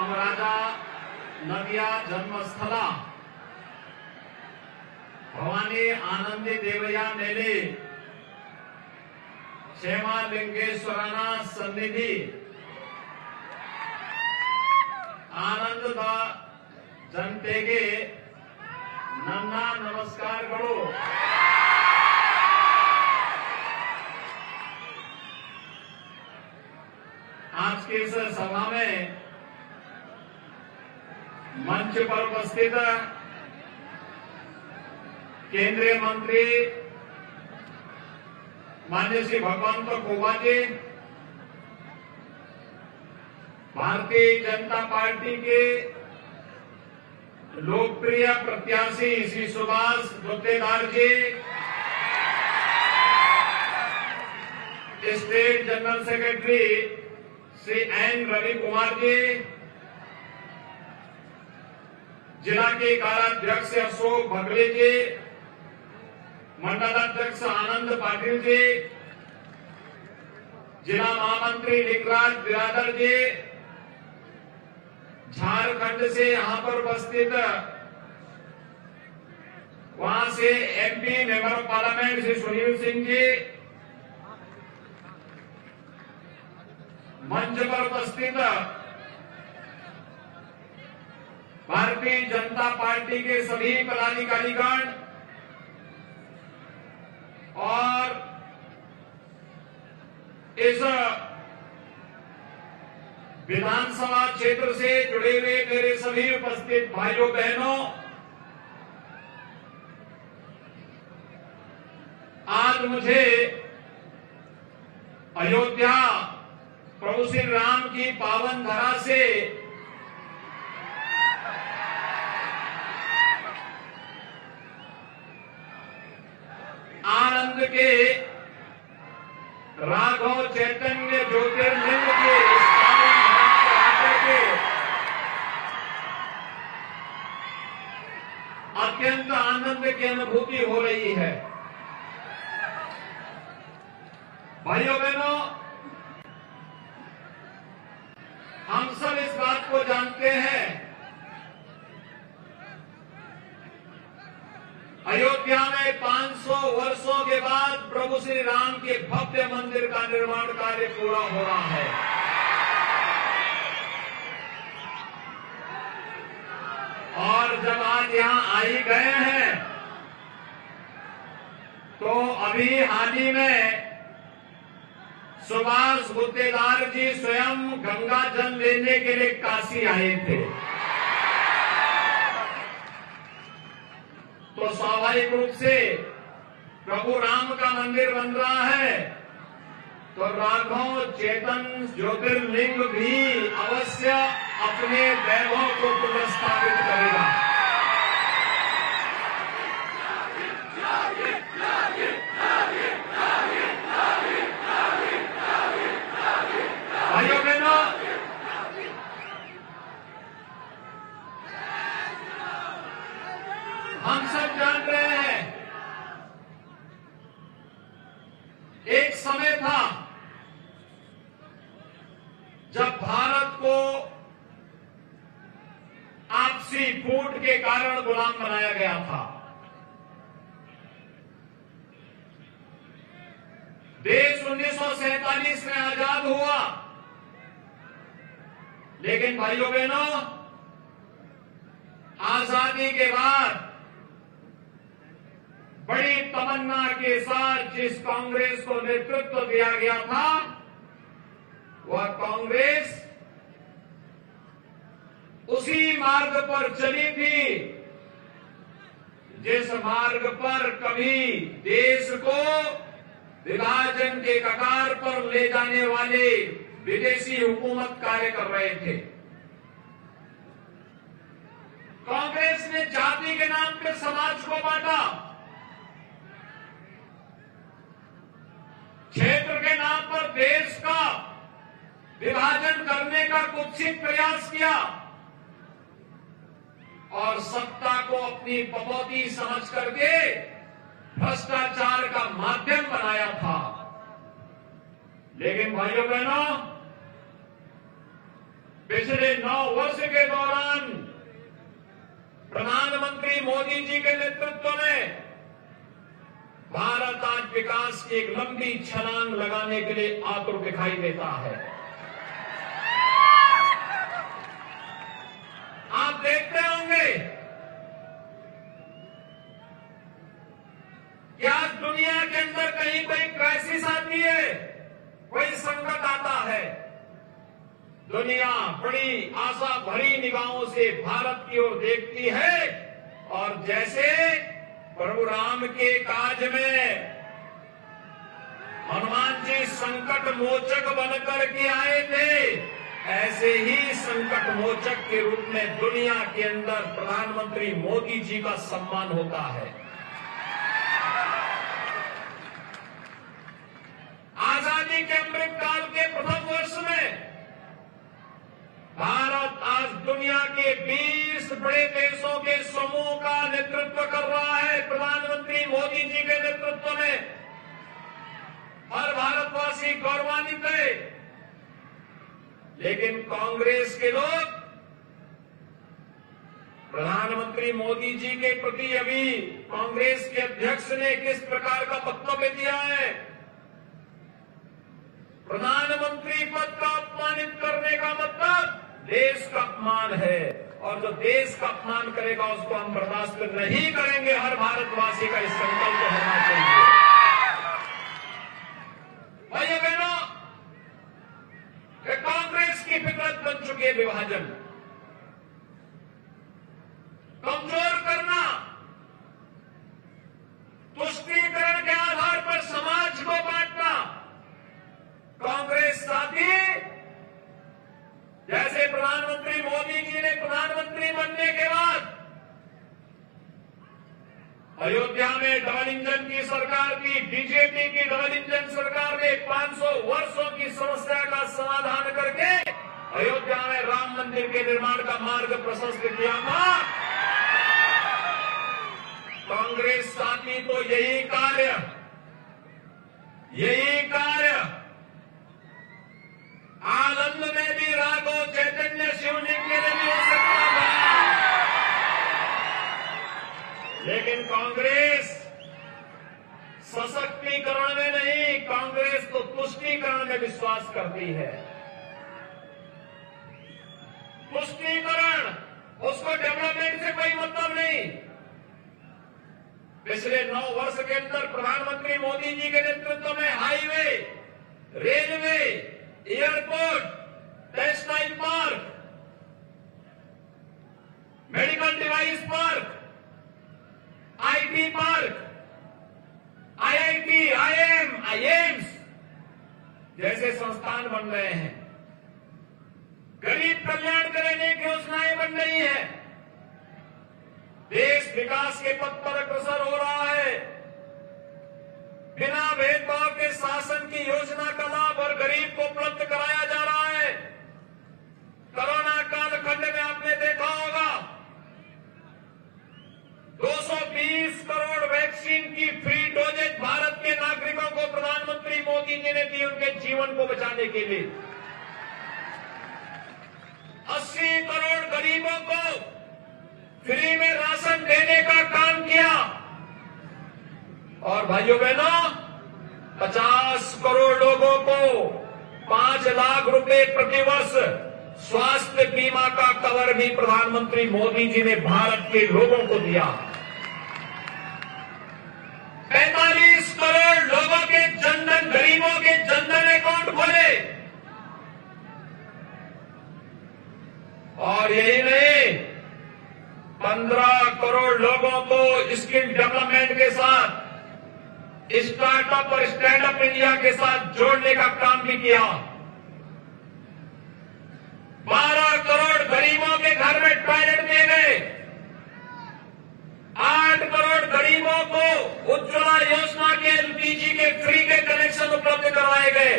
अमराजा नदिया जन्मस्थला भवानी आनंदी देवया नेले क्षेमा लिंगेश्वराना सन्निधि आनंद जनतेगे नन्ना नमस्कार करो। आज की इस सभा में मंच पर उपस्थित केंद्रीय मंत्री माननीय श्री भगवंत कोबा जी, भारतीय जनता पार्टी के लोकप्रिय प्रत्याशी Shri Subhash Guttedar ji, state general secretary Shri N Ravi Kumar ji, जिला के कार्याध्यक्ष अशोक भगले जी, मंडलाध्यक्ष आनंद पाटिल जी, जिला महामंत्री लिंगराज बिरादर जी, झारखंड से यहां पर उपस्थित वहां से MP member of parliament Shri Sunil Singh ji, मंच पर उपस्थित भारतीय जनता पार्टी के सभी पदाधिकारीगण और इस विधानसभा क्षेत्र से जुड़े हुए मेरे सभी उपस्थित भाइयों बहनों, आज मुझे अयोध्या प्रभु श्री राम की पावन धरा से आनंद के राघव चैतन्य ज्योतिर्लिंग के अत्यंत आनंद की अनुभूति हो रही है। भाइयों बहनों, हम सब इस बात को जानते हैं, अयोध्या में 500 वर्षों के बाद प्रभु श्री राम के भव्य मंदिर का निर्माण कार्य पूरा हो रहा है। और जब आज यहां आई गए हैं तो अभी हाल ही में सुभाष गुत्तेदार जी स्वयं गंगा जल लेने के लिए काशी आए थे। तो स्वाभाविक रूप से प्रभु राम का मंदिर बन रहा है तो राघव चेतन ज्योतिर्लिंग भी अवश्य अपने वैभव को पुनर्स्थापित करेगा। भाइयों बहनों, हम सब जान रहे हैं, एक समय था जब भारत को आपसी फूट के कारण गुलाम बनाया गया था। देश 1947 में आजाद हुआ, लेकिन भाइयों बहनों, आजादी के बाद बड़ी तमन्ना के साथ जिस कांग्रेस को नेतृत्व दिया गया था, वह कांग्रेस उसी मार्ग पर चली थी जिस मार्ग पर कभी देश को विभाजन के कगार पर ले जाने वाले विदेशी हुकूमत कार्य कर रहे थे। कांग्रेस ने जाति के नाम पर समाज को बांटा, क्षेत्र के नाम पर देश का विभाजन करने का कुत्सित प्रयास किया और सत्ता को अपनी पपौती समझ करके भ्रष्टाचार का माध्यम बनाया था। लेकिन भाइयों बहनों, पिछले पिछले 9 वर्ष के दौरान प्रधानमंत्री मोदी जी के नेतृत्व में भारत आज विकास की एक लंबी छलांग लगाने के लिए आतुर दिखाई देता है। आप देखते होंगे कि आज दुनिया के अंदर कहीं कोई क्राइसिस आती है, कोई संकट आता है, दुनिया बड़ी आशा भरी निगाहों से भारत की ओर देखती है और जैसे प्रभु राम के काज में हनुमान जी संकट मोचक बनकर के आए थे, ऐसे ही संकट मोचक के रूप में दुनिया के अंदर प्रधानमंत्री मोदी जी का सम्मान होता है। आजादी के अमृत काल के प्रथम वर्ष में भारत आज दुनिया के 20 बड़े देशों के समूह का नेतृत्व कर रहा है। प्रधानमंत्री मोदी जी के नेतृत्व में हर भारतवासी गौरवान्वित है। लेकिन कांग्रेस के लोग प्रधानमंत्री मोदी जी के प्रति अभी कांग्रेस के अध्यक्ष ने किस प्रकार का वक्तव्य दिया है, प्रधानमंत्री पद का अपमानित करने का मतलब देश का अपमान है और जो देश का अपमान करेगा उसको हम बर्दाश्त नहीं करेंगे। हर भारतवासी का इस संकल्प होना चाहिए। भाइयों बहनों, कांग्रेस की फितरत बन चुकी है विभाजन, कमजोर करना, तुष्टीकरण के आधार पर समाज को बांटना। कांग्रेस साथी जैसे प्रधानमंत्री मोदी जी ने प्रधानमंत्री बनने के बाद अयोध्या में डबल इंजन की सरकार की, बीजेपी की डबल इंजन सरकार ने 500 वर्षों की समस्या का समाधान करके अयोध्या में राम मंदिर के निर्माण का मार्ग प्रशस्त किया था। कांग्रेस साथी तो यही कार्य आनंद में भी राघव चैतन्य शिवलिंग के लिए भी हो सकता था, लेकिन कांग्रेस सशक्तिकरण में नहीं, कांग्रेस तो तुष्टीकरण में विश्वास करती है। तुष्टीकरण, उसको डेवलपमेंट से कोई मतलब नहीं। पिछले 9 वर्ष के अंदर प्रधानमंत्री मोदी जी के नेतृत्व में highway, railway, airport, textile park, medical device park, IT park, IIT, IIM, AIIMS जैसे संस्थान बन रहे हैं। गरीब कल्याण कराने की योजनाएं बन रही हैं। देश विकास के पथ पर अग्रसर हो रहा है। बिना भेदभाव के शासन की योजना का लाभ और गरीब को उपलब्ध कराया जा रहा है। कोरोना कालखंड में आपने देखा होगा 220 करोड़ वैक्सीन की फ्री डोजेज भारत के नागरिकों को प्रधानमंत्री मोदी जी ने दी उनके जीवन को बचाने के लिए। 80 करोड़ गरीबों को फ्री में राशन देने का काम किया। और भाइयों बहनों, 50 करोड़ लोगों को 5 लाख रुपए प्रतिवर्ष स्वास्थ्य बीमा का कवर भी प्रधानमंत्री मोदी जी ने भारत के लोगों को दिया। 45 करोड़ लोगों के जनधन, गरीबों के जनधन अकाउंट खोले। और यही नहीं, 15 करोड़ लोगों को स्किल डेवलपमेंट के साथ, स्टार्टअप और स्टैंड अप इंडिया के साथ जोड़ने का काम भी किया। 12 करोड़ गरीबों के घर में टॉयलेट दिए गए। 8 करोड़ गरीबों को उज्ज्वला योजना के एलपीजी के फ्री के कनेक्शन उपलब्ध करवाए गए।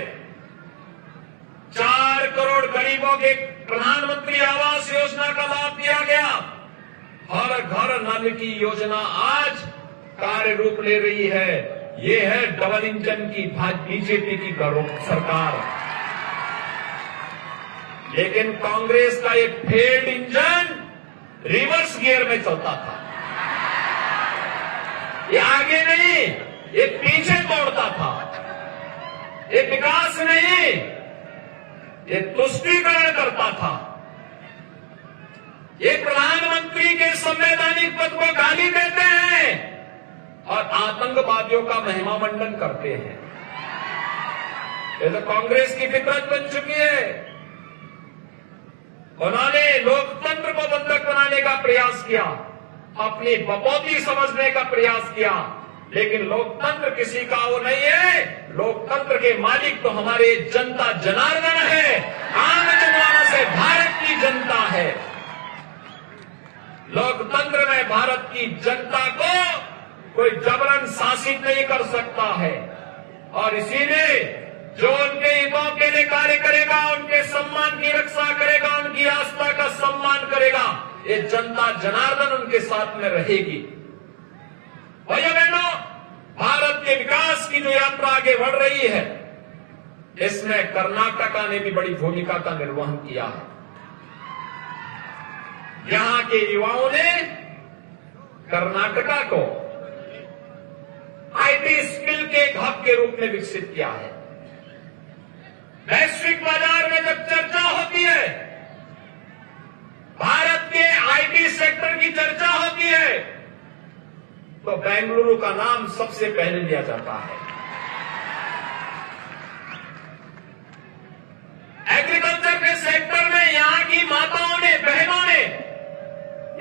4 करोड़ गरीबों के प्रधानमंत्री आवास योजना का लाभ दिया गया। हर घर नल की योजना आज कार्य रूप ले रही है। ये है डबल इंजन की बीजेपी की सरकार। लेकिन कांग्रेस का एक फेल्ड इंजन रिवर्स गियर में चलता था। ये आगे नहीं, ये पीछे दौड़ता था। ये विकास नहीं, ये तुष्टीकरण करता था। ये प्रधानमंत्री के संवैधानिक पद को गाली देते हैं और आतंकवादियों का महिमा मंडन करते हैं। ये तो कांग्रेस की फितरत बन चुकी है। उन्होंने लोकतंत्र को बंधक बनाने का प्रयास किया, अपनी बपौती समझने का प्रयास किया, लेकिन लोकतंत्र किसी का वो नहीं है। लोकतंत्र के मालिक तो हमारे जनता जनार्दन है, आम जनमानस से भारत की जनता है। लोकतंत्र में भारत की जनता को कोई जबरन शासित नहीं कर सकता है और इसीलिए जो उनके हितों के लिए कार्य करेगा, उनके सम्मान की रक्षा करेगा, उनकी आस्था का सम्मान करेगा, ये जनता जनार्दन उनके साथ में रहेगी। भाइयों बहनों, भारत के विकास की जो यात्रा आगे बढ़ रही है, इसमें कर्नाटका ने भी बड़ी भूमिका का निर्वहन किया है। यहां के युवाओं ने कर्नाटका को आईटी स्किल के एक हब के रूप में विकसित किया है। वैश्विक बाजार में जब चर्चा होती है, भारत के आईटी सेक्टर की चर्चा होती है, तो बेंगलुरु का नाम सबसे पहले लिया जाता है। एग्रीकल्चर के सेक्टर में यहां की माताओं ने, बहनों ने,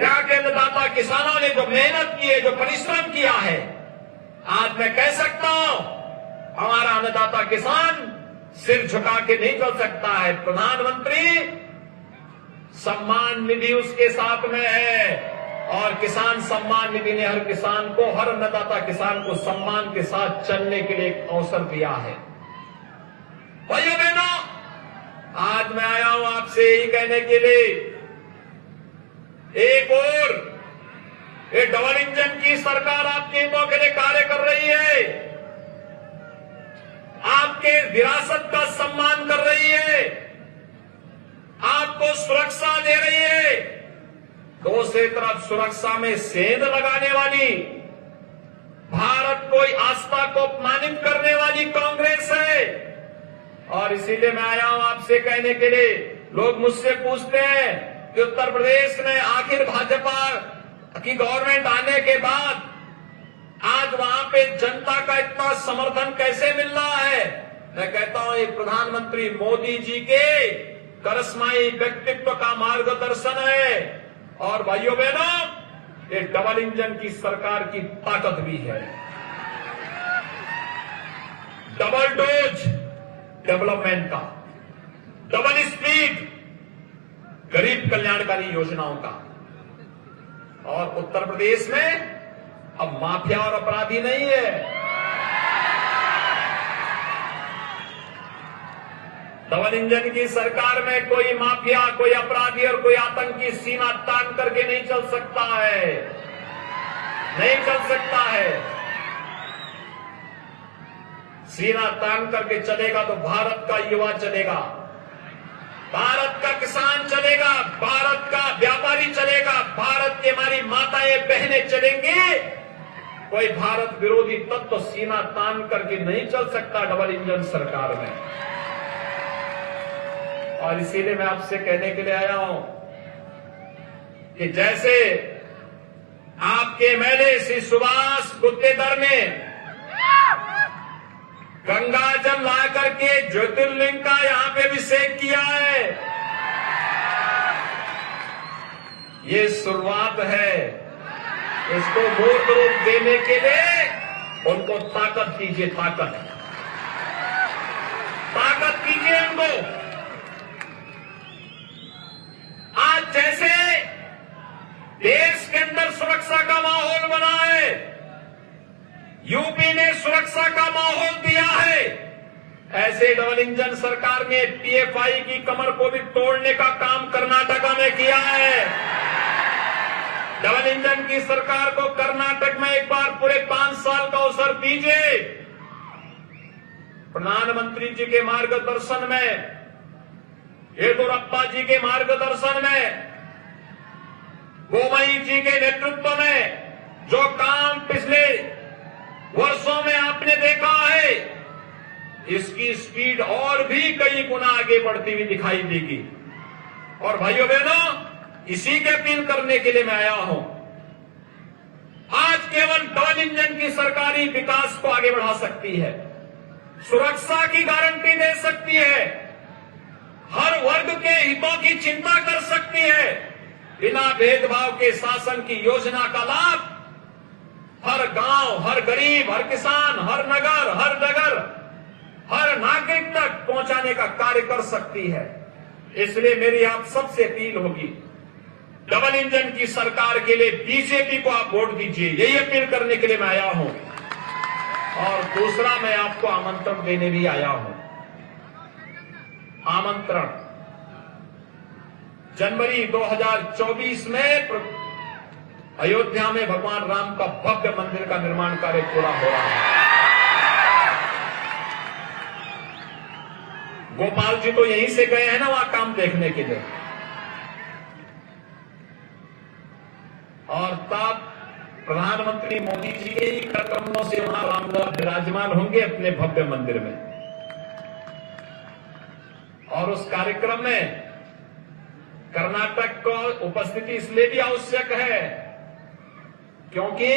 यहां के अन्नदाता किसानों ने जो मेहनत की है, जो परिश्रम किया है, आज मैं कह सकता हूं हमारा अन्नदाता किसान सिर झुका के नहीं चल सकता है। प्रधानमंत्री सम्मान निधि उसके साथ में है और किसान सम्मान निधि ने हर किसान को, हर अन्नदाता किसान को सम्मान के साथ चलने के लिए एक अवसर दिया है। भाइयों बहनों, आज मैं आया हूं आपसे यही कहने के लिए, एक और ये डबल इंजन की सरकार आपके हितों के लिए कार्य कर रही है, आपके विरासत का सम्मान कर रही है, आपको सुरक्षा दे रही है। दूसरी तरफ सुरक्षा में सेंध लगाने वाली, भारत को आस्था को अपमानित करने वाली कांग्रेस है। और इसीलिए मैं आया हूं आपसे कहने के लिए, लोग मुझसे पूछते हैं कि उत्तर प्रदेश में आखिर भाजपा की गवर्नमेंट आने के बाद आज वहां पे जनता का इतना समर्थन कैसे मिल रहा है। मैं कहता हूं ये प्रधानमंत्री मोदी जी के करिश्माई व्यक्तित्व का मार्गदर्शन है और भाइयों बहनों, ये डबल इंजन की सरकार की ताकत भी है। डबल डोज डेवलपमेंट का, डबल स्पीड गरीब कल्याणकारी योजनाओं का। और उत्तर प्रदेश में अब माफिया और अपराधी नहीं है। डबल इंजन की सरकार में कोई माफिया, कोई अपराधी और कोई आतंकी सीमा तान करके नहीं चल सकता है, नहीं चल सकता है। सीना तान करके चलेगा तो भारत का युवा चलेगा, भारत का किसान चलेगा, भारत का व्यापारी चलेगा, भारत की हमारी माताएं बहनें चलेंगी। कोई भारत विरोधी तत्व सीना तान करके नहीं चल सकता डबल इंजन सरकार में। और इसीलिए मैं आपसे कहने के लिए आया हूं कि जैसे आपके एमएलए श्री सुभाष गुत्तेदार ने गंगा जल ला करके ज्योतिर्लिंग का यहां पे अभिषेक किया है, ये शुरुआत है। इसको मूर्त रूप देने के लिए उनको ताकत दीजिए, ताकत दीजिए उनको। आज जैसे देश के अंदर सुरक्षा का माहौल बना है, यूपी ने सुरक्षा का माहौल दिया है, ऐसे डबल इंजन सरकार ने पीएफआई की कमर को भी तोड़ने का काम कर्नाटका में किया है। डबल इंजन की सरकार को कर्नाटक में एक बार पूरे 5 साल का अवसर दीजिए। प्रधानमंत्री जी के मार्गदर्शन में येदियुरप्पा जी के मार्गदर्शन में, बोम्मई जी के नेतृत्व में जो काम पिछले वर्षों में आपने देखा है, इसकी स्पीड और भी कई गुना आगे बढ़ती हुई दिखाई देगी। और भाइयों बहनों, इसी के अपील करने के लिए मैं आया हूं। आज केवल डबल इंजन की सरकारी विकास को आगे बढ़ा सकती है, सुरक्षा की गारंटी दे सकती है, हर वर्ग के हितों की चिंता कर सकती है, बिना भेदभाव के शासन की योजना का लाभ हर गांव, हर गरीब, हर किसान, हर नगर, हर नगर, हर नागरिक तक पहुंचाने का कार्य कर सकती है। इसलिए मेरी आप सबसे अपील होगी, डबल इंजन की सरकार के लिए बीजेपी को आप वोट दीजिए, यही अपील करने के लिए मैं आया हूं। और दूसरा, मैं आपको आमंत्रण देने भी आया हूं। आमंत्रण, जनवरी 2024 में अयोध्या में भगवान राम का भव्य मंदिर का निर्माण कार्य पूरा हो रहा है। गोपाल जी तो यहीं से गए हैं ना वहां काम देखने के लिए। और तब प्रधानमंत्री मोदी जी के ही कदमों से वहां रामलला विराजमान होंगे अपने भव्य मंदिर में। और उस कार्यक्रम में कर्नाटक को उपस्थिति इसलिए भी आवश्यक है क्योंकि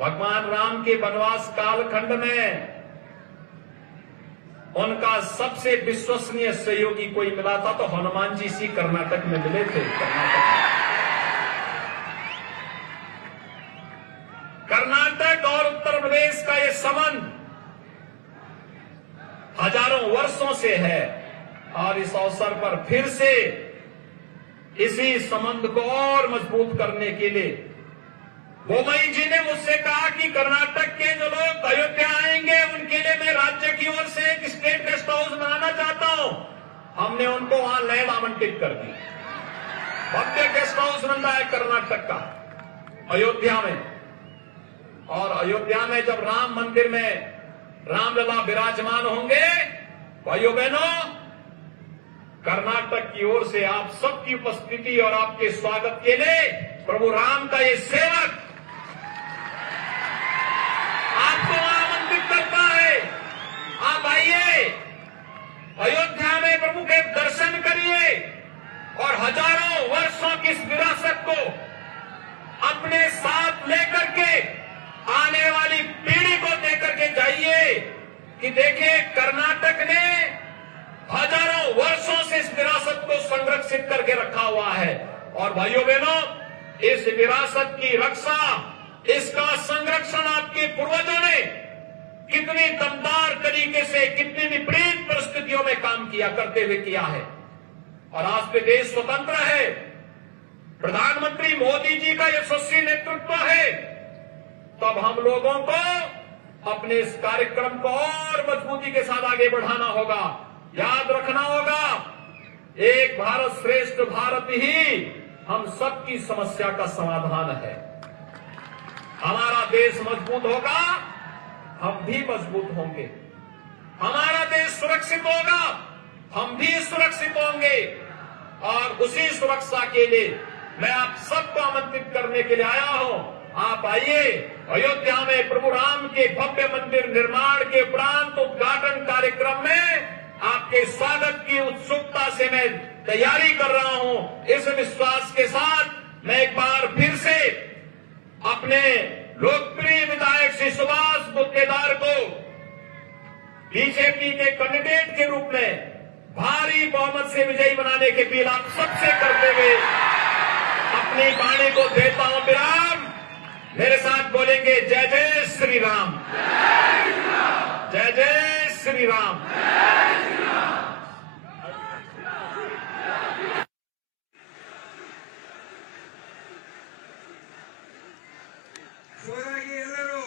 भगवान राम के वनवास कालखंड में उनका सबसे विश्वसनीय सहयोगी कोई मिला था तो हनुमान जी सी कर्नाटक में मिले थे। कर्नाटक और उत्तर प्रदेश का ये संबंध हजारों वर्षों से है और इस अवसर पर फिर से इसी संबंध को और मजबूत करने के लिए बोम्मई जी ने मुझसे कहा कि कर्नाटक के जो लोग अयोध्या आएंगे उनके लिए मैं राज्य की ओर से एक स्टेट गेस्ट हाउस बनाना चाहता हूं। हमने उनको वहां लैंड आवंटित कर दी, भव्य गेस्ट हाउस बन रहा है कर्नाटक का अयोध्या में। और अयोध्या में जब राम मंदिर में रामलला विराजमान होंगे, भाइयों बहनों, कर्नाटक की ओर से आप सबकी उपस्थिति और आपके स्वागत के लिए प्रभु राम का ये सेवक आपको आमंत्रित करता है। आप आइए, अयोध्या में प्रभु के दर्शन करिए और हजारों वर्षों की इस विरासत को अपने साथ लेकर के आने वाली पीढ़ी को देकर के जाइए कि देखिए कर्नाटक ने हजारों वर्षों से इस विरासत को संरक्षित करके रखा हुआ है। और भाइयों बहनों, इस विरासत की रक्षा, इसका संरक्षण आपके पूर्वजों ने कितनी दमदार तरीके से, कितनी विपरीत परिस्थितियों में काम किया करते हुए किया है। और आज के देश स्वतंत्र है, प्रधानमंत्री मोदी जी का यशस्वी नेतृत्व है, तब हम लोगों को अपने इस कार्यक्रम को और मजबूती के साथ आगे बढ़ाना होगा। याद रखना होगा, एक भारत श्रेष्ठ भारत ही हम सबकी समस्या का समाधान है। हमारा देश मजबूत होगा, हम भी मजबूत होंगे। हमारा देश सुरक्षित होगा, हम भी सुरक्षित होंगे। और उसी सुरक्षा के लिए मैं आप सबको आमंत्रित करने के लिए आया हूं। आप आइए, अयोध्या में प्रभु राम के भव्य मंदिर निर्माण के उपरांत उद्घाटन कार्यक्रम में आपके स्वागत की उत्सुकता से मैं तैयारी कर रहा हूं। इस विश्वास के साथ मैं एक बार फिर से अपने लोकप्रिय विधायक श्री सुभाष गुत्तेदार को बीजेपी के कैंडिडेट के रूप में भारी बहुमत से विजयी बनाने की अपील आप सबसे करते हुए अपनी वाणी को देता हूं विराम। मेरे साथ बोलेंगे जय जय श्री राम, जय जय श्री राम। ಜೋರಾಗಿ ಎಲ್ಲರೂ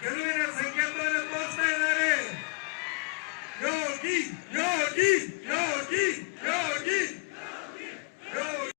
ಗೆಲುವಿನ